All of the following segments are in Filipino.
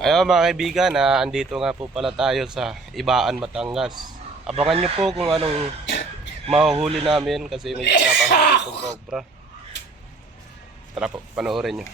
Ayun mga kaibigan, andito nga po pala tayo sa Ibaan, Batangas. Abangan nyo po kung anong mahuhuli namin kasi may pinapahuli itong cobra. Tara po, panoorin nyo.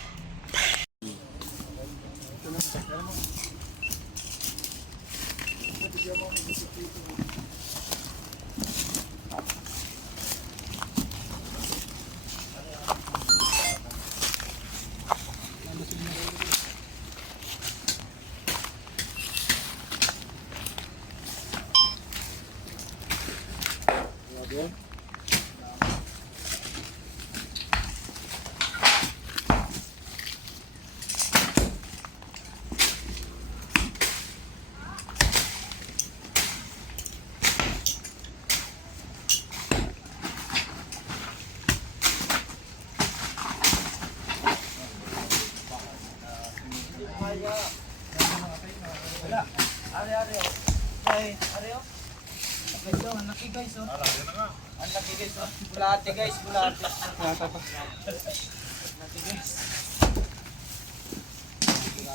Wala. Ari-ari oh. Ay, ari oh. Guys, oh, ang laki guys oh. Ang laki guys oh. Bulate guys, bulate. Bulate guys.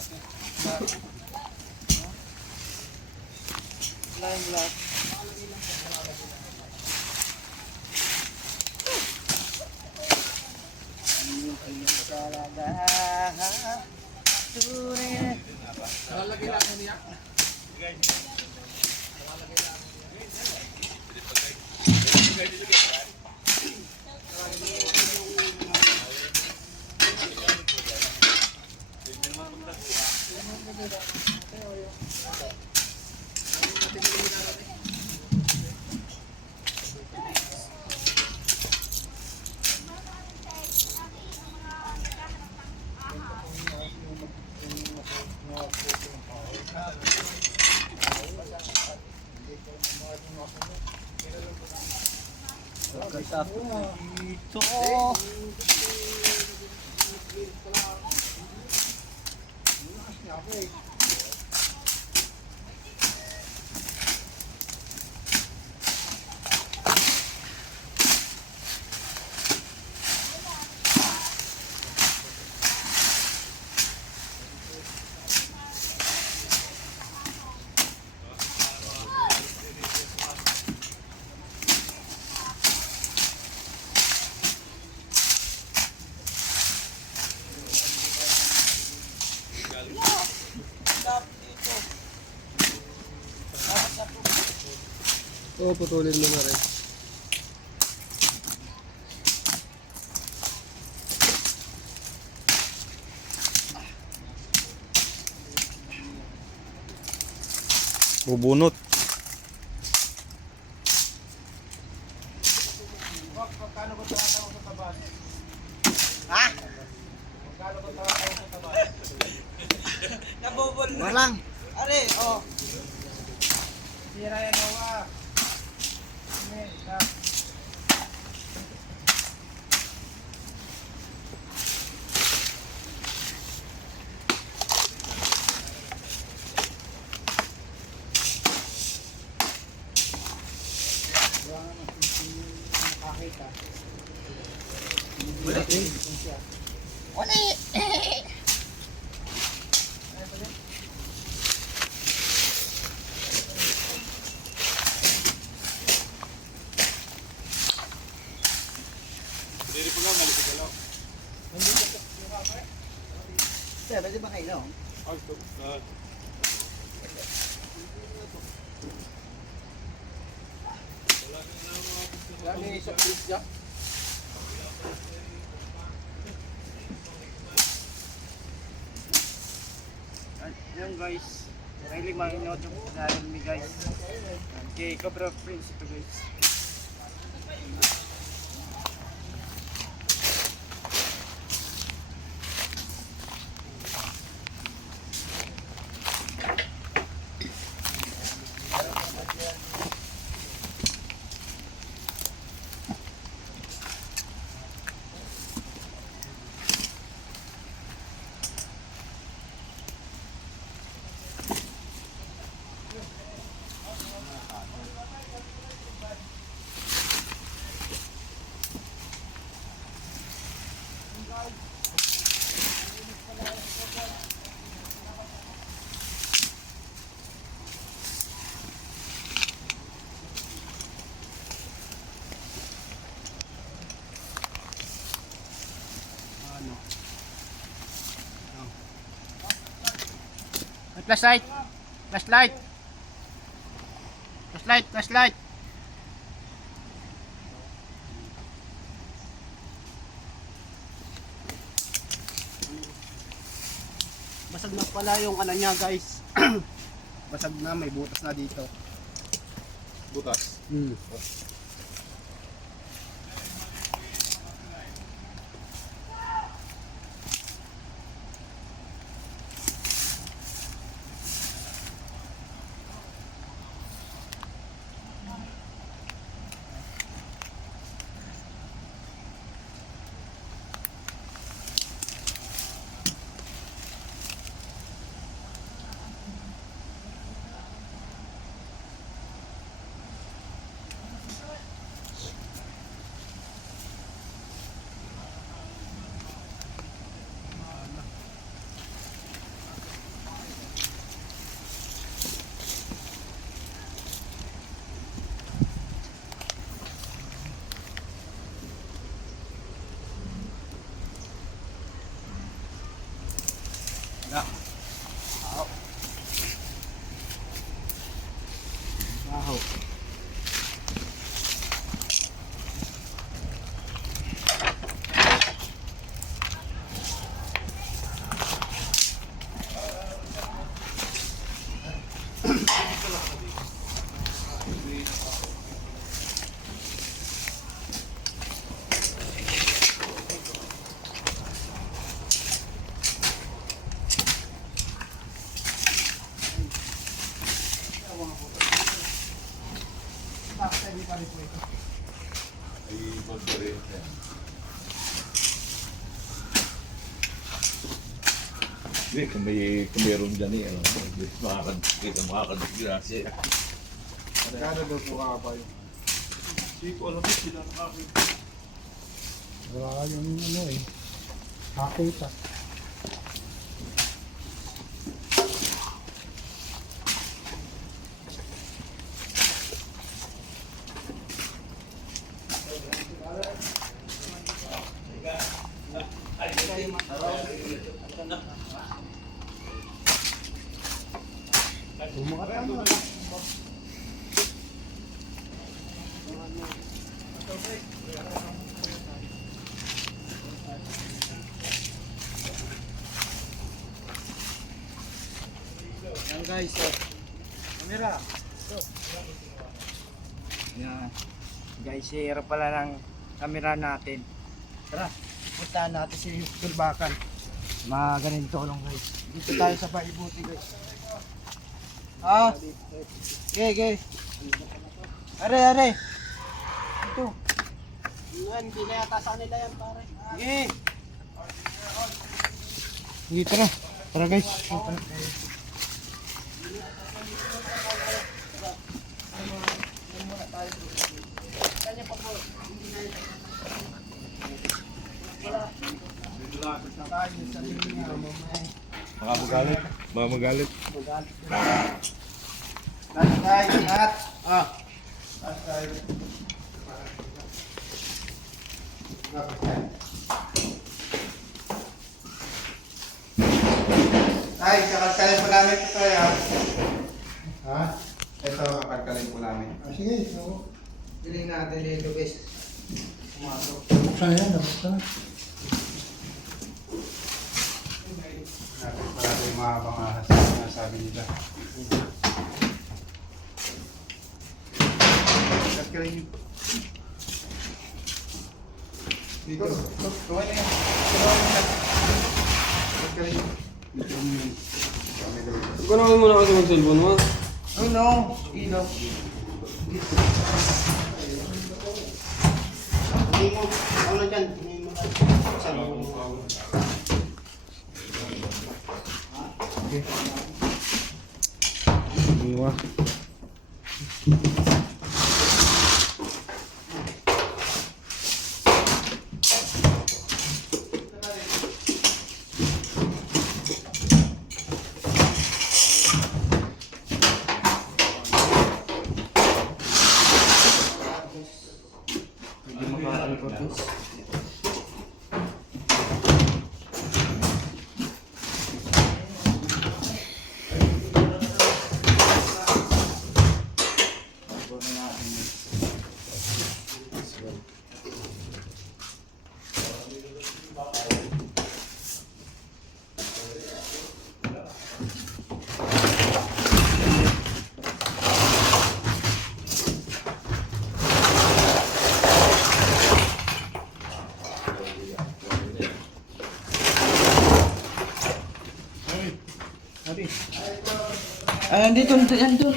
Bulate. Bulate. Bulate. Lalagay lang niya. Dito. Oo, putulin mo na rin. Bubunot. Magkano ba tawag sa tabas? Ha? Magkano ba tawag sa tabas? Nabubol na. Walang. Are, oh. Sira yan nawa. Wala. Dili po lang, mali po galaw. Sir, pwede ba kayo? Lagi sa please ya. Yan guys, really mahinot yung pagkain mi guys. Okay, Cobra Prince ito guys. flashlight. Flashlight. Flashlight, flashlight. Basag na pala yung ano niya, guys. Basag na, may butas na dito. Butas. Hmm. Wow. Hindi, kung meron dyan eh, makakadisgrasya. Kano daw po kakabayo? Hindi ko alam kung sila nakakita. Wala yung ano eh. Nakakita. Yan guys, so, camera. So. Yan. Guys, share pala ng camera natin. Tara, puntahan natin si Tulbakan. Magaling tulong guys. Dito tayo sa Paibuti guys. Ah, okay. Are. Ito. Yan, hindi na yata sa nila yan pare. Sige. Sige, tara. Tara guys. Baka magalit. Baka magalit. Guys, ingat. Ah. Ay, kakalkalin po namin ito ya. Ha? Ito, kakalkalin po namin. Sige, so. Piling natin dito guys. Pumasok. Buksan yan, buksan. Natin para ito yung mahabang ahas na sabi nila. Kakalkalin. Dito. Tuwa na yan. Kakalkalin. Ikaw naman muna kasi mag-cellphone mo. Ano? Ilaw. Hindi mo, ano dyan? Hindi mo na. Saan mo? Okay. Iwa. Ay, andito, andito.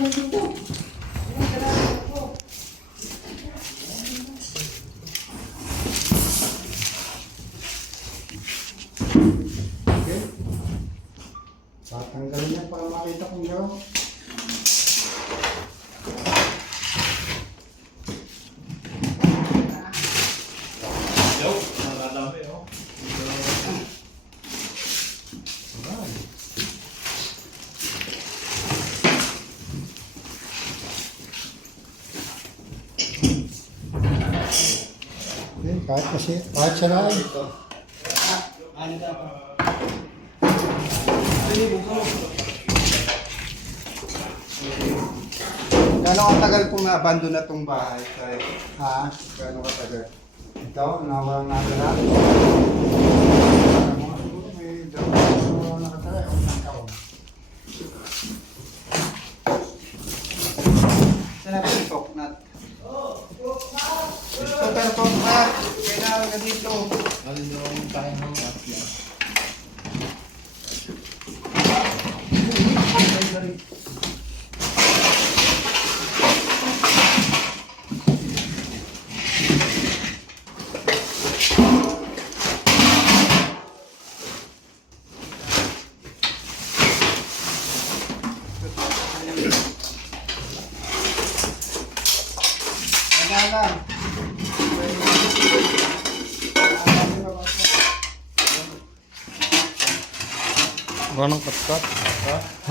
Tatanggalin niya para makita kung gano'n. Kahit siya na Gano'ng katagal pong na-abandon na itong bahay? Ha? Gano'ng katagal? Ito, nawalang natala. May dalawa nakatala. Ang taon. Saan natin yung poknat? Ito, pero poknat. Kailangan ka dito. Kailangan. Walang cut-cut.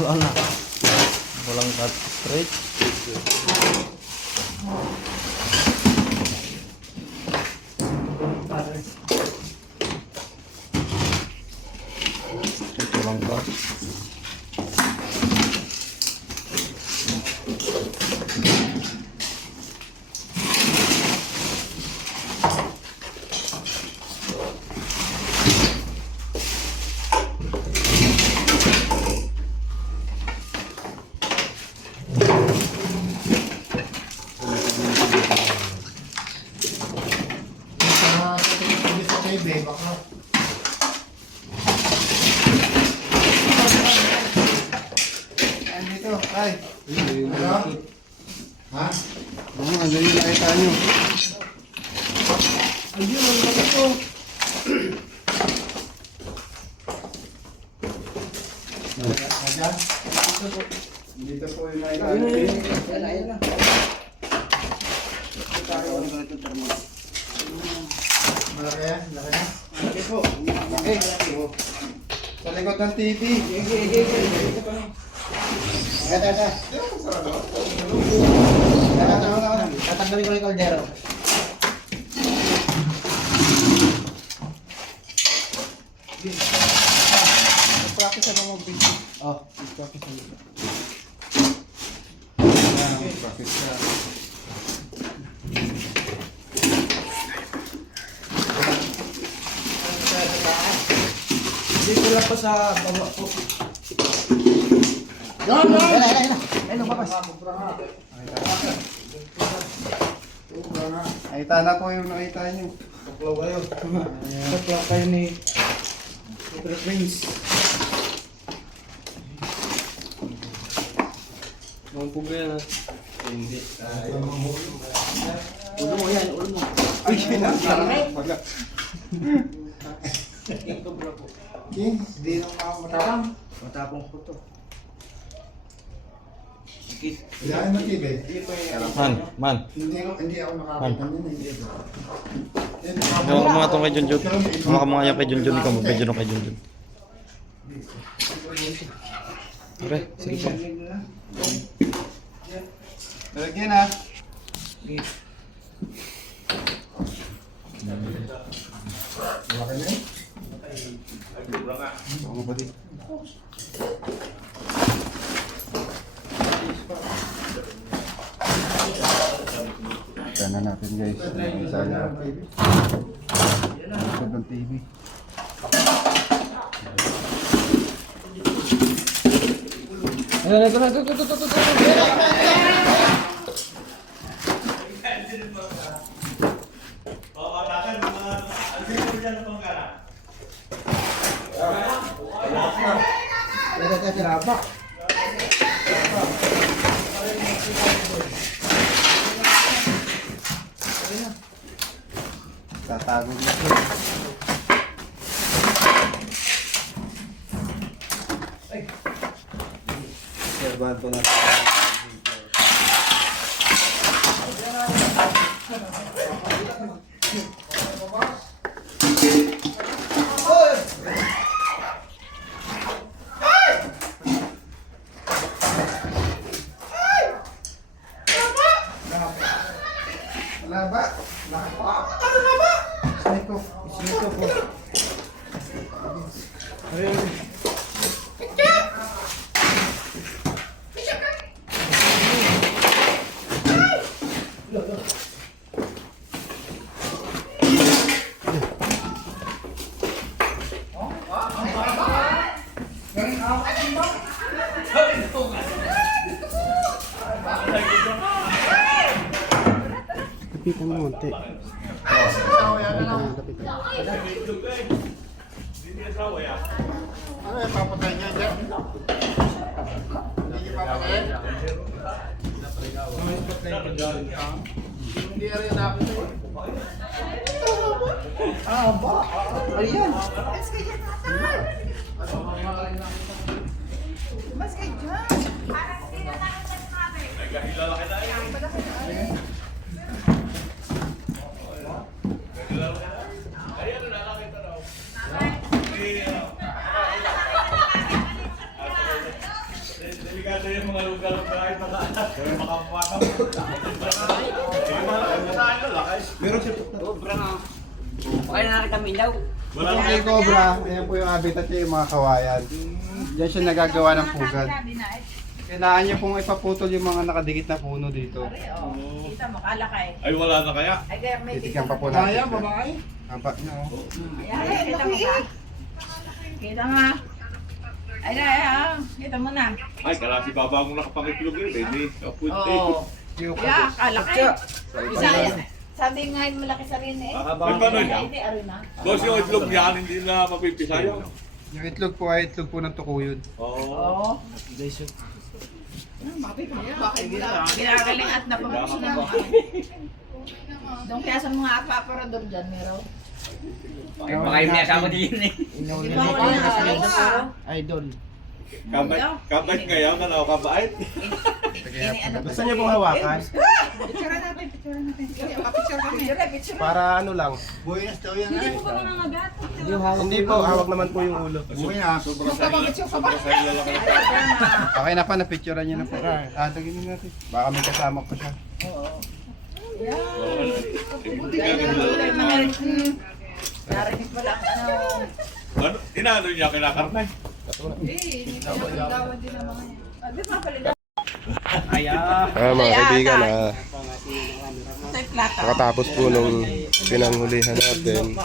Wala na. Walang cut straight. Walang cut. Andito, ay. Ano? Ha? Ano yung nakita nyo? Ayun, ang laki ko. Ayan. Dito po yung nakita nyo. Ayun na. Malaki yan? Malaki yan? Malaki po. Malaki po. Sa likod ng TV. Tatanggalin ko yung kaldero. Practice ako mag-video. Oh. Practice ako. Ayan, practice ka. Dito lang po sa baba po. Yan! Ayun, lumabas. Nakita na po yung nakita nyo. Tuklaw kayo. Tuklaw kayo ni Super Prince. Ang puga yan ha. Hindi. Ulo mo yan, ulo mo. Ay, kinasarap. King, di na matapang. Matapong ko to. Yan na TV. Man. Hindi ako nakakita nyo. Hawa mo nga itong kay Junjun. Hawa mo nga yan kay Junjun. Ikaw mag-video na kay Junjun. Okay, sige po. Lagyan na. Laki na yun. Ako ba din? Sana natin guys. Sana ng TV. Tatago dito. Serbahan ko na. Wala ba? Wala ba? Ito po. Kapitan mo, te. Ano yung papatay niya dyan? Hindi niya papatay? Hindi rin nakita yun. Ba? Ayan. Mas kayo dyan. Parang hindi na natin sinabi. Delikado yung mga lugar kahit makapapasok. Meron siya. Kaya na kami daw. Yung kay Cobra, ayan po yung habitat niya, yung mga kawayan. Diyan siya nagagawa ng pugad. Kailangan niya pong ipaputol yung mga nakadikit na puno dito. Kita mo, kalakay. Ay, wala na kaya? Ay, kaya may Titikan pa po natin. Kampak niya, oh. Ayan, kita mo ka. Kita mo. Ay, kita mo na. Ay, kala si Baba kung nakapangitlog yun, eh. Kaput, eh. Oo. Yeah, kalakay. Sabi nga yung malaki sa rin eh. Ay, paano yun? Hindi, arin na. Boss, yung itlog niya, hindi na mapipisayo. Yung itlog po ay itlog po ng tukuyod. Oo. Oo. Bakit ginagaling at napapuso na. Doon kaya sa mga aparador dyan, meron. Baka yung may kasama din eh. Di ba wala na sa Idol. Kabait ngayon, ano, kabait? Gusto niya pong hawakan? Picture natin. Picture kami. Picture. Para ano lang. Buenas daw yan ay. Hindi po, hawak naman po yung ulo. Buenas. Sobra sa lalaki. Okay na pa, napicturean niya na po. Taginin natin. Baka may kasama po siya. Narinig mo lang ano. Ano, inaano niya kinakarnay? Gawad din naman yan. Di ba pala Mga kaibigan, tayo plata? nakatapos po nung pinanghulihan natin.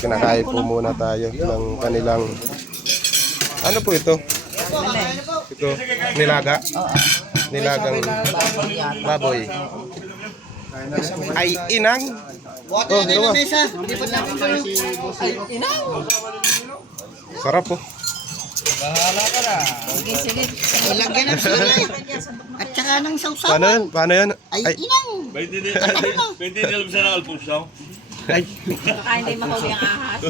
Kinakain po muna tayo ng kanilang... Ano po ito? Ito, nilaga? Nilagang baboy. Ay, inang! Oh, gawa. Sarap po. Sige, sige. Ilagyan ng sili. At saka ng sausaw. Paano yun? Paano yun? Ay, May dinilog sa ng Alfonso. Baka hindi mahuli ang ahas.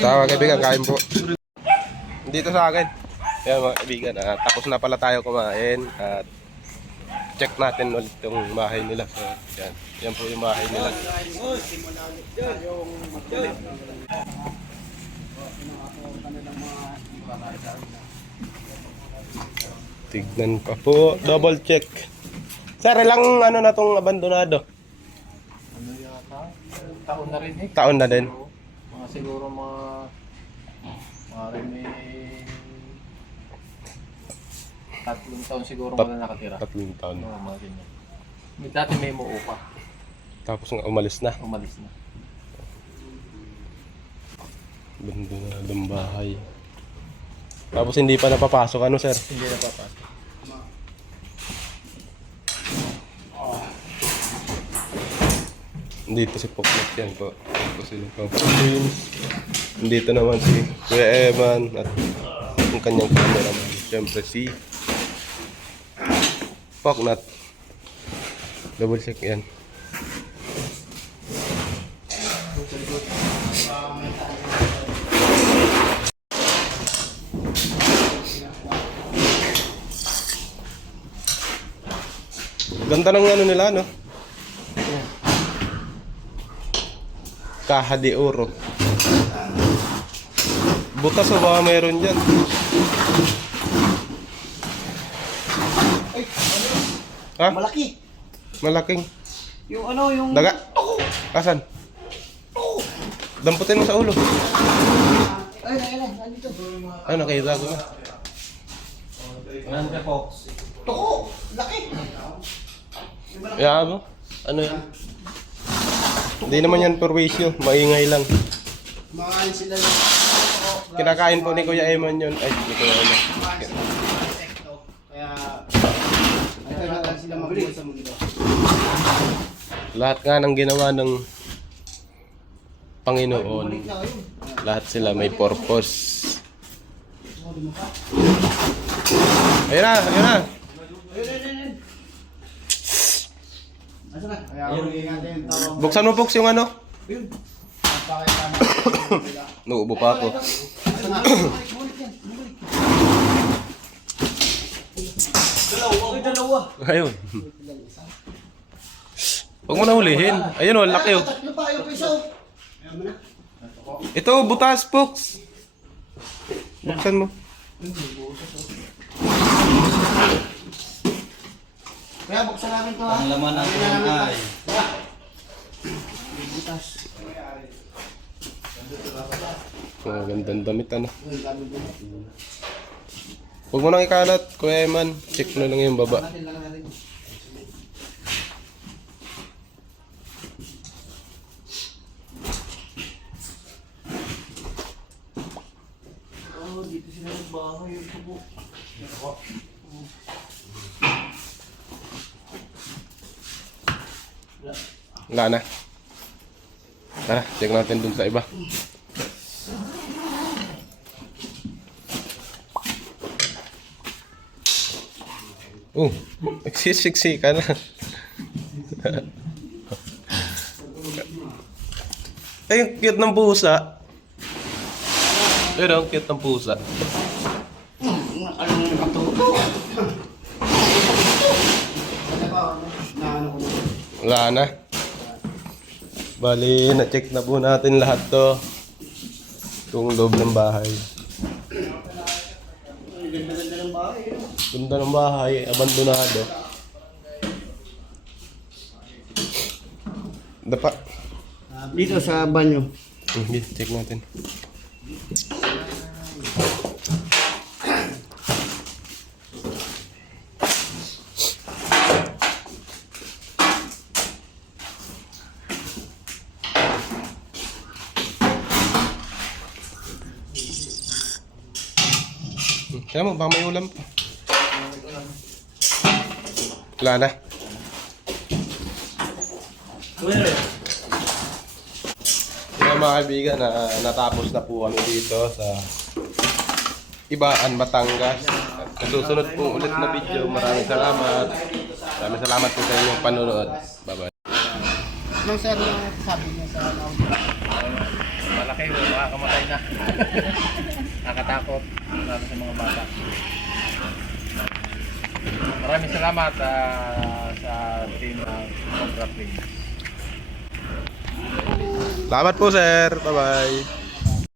tawa kaibigan, kain po. Dito sa akin. Yan mga kaibigan, tapos na pala tayo kumain at check natin ulit yung bahay nila. So, yan. Yan po yung bahay nila. Tignan pa po. Double check. Sir, ilang ano na tong abandonado? Ano yata? Taon na rin eh. Taon na din. Mga siguro mga rin eh 3 taon siguro wala nakatira. 3 taon. Oo, mga ganyan. May dati may muupa. Tapos nga umalis na. Umalis na. Abandonadong bahay. Tapos hindi pa napapasok. Ano, sir? Hindi na papasok. Dito si Poklet yan po. Dito si Papa James. Dito naman si Kuya Eman at yung kanyang cameraman. Siyempre si Poknat. Double check yan. Ganda ng ano nila, no? Caja de Oro. Butas o baka mayroon dyan? Ha? Malaki. Malaking. Yung ano, yung... Daga? Asan? Damputin mo sa ulo. Ay, nandito. Ay, nakita ko na. Toko, laki. Kaya mo? Ano yan? Hindi naman yan perwisyo. Maingay lang. Kumakain sila ng Kinakain po ni Kuya Eman yun. Ay, ni Kuya Eman. insekto. Kaya, nagkakaroon sila mabuhay sa mundo. Lahat nga ng ginawa ng Panginoon. Lahat sila may purpose. Ayun na, ayun na. Kaya, huli natin yung tawag. Buksan mo, Poks, yung ano? Pakita natin. Nuubo pa ako. Dalawa. Ayun. Huwag mo na hulihin. Ayun o, laki o. Tatlo pa, yung piso. Ito, butas, Poks. Buksan mo. Kaya buksan namin to ha. Ang laman natin ay. Oh, gandang damit, ano. Huwag mo nang ikalat, Kuya Eman. Check mo lang yung baba. Oh, dito sila nagbahay yung tubo. Wala na. Tara, check natin dun sa iba. Nagsisiksi ka na. Ay, ang cute ng pusa. Pero ang cute ng pusa. Wala na. Bali, na-check na po natin lahat to. Itong loob ng bahay. Ganda-ganda ng bahay. Ganda ng bahay, abandonado. Dapa. Dito sa banyo. Hindi, check natin. Kaya mo, baka may ulam pa. Wala na. Kaya mga kaibigan, natapos na po kami dito sa Ibaan, Batangas. At susunod po ulit na video. Maraming salamat. Maraming salamat po sa inyong panonood. Bye-bye. Anong sir yung sabi niya sa Malaki, makakamatay na. Nakatakot. Lalo sa mga bata. Maraming salamat sa team ng Cobra Prince. Salamat po, sir. Bye-bye.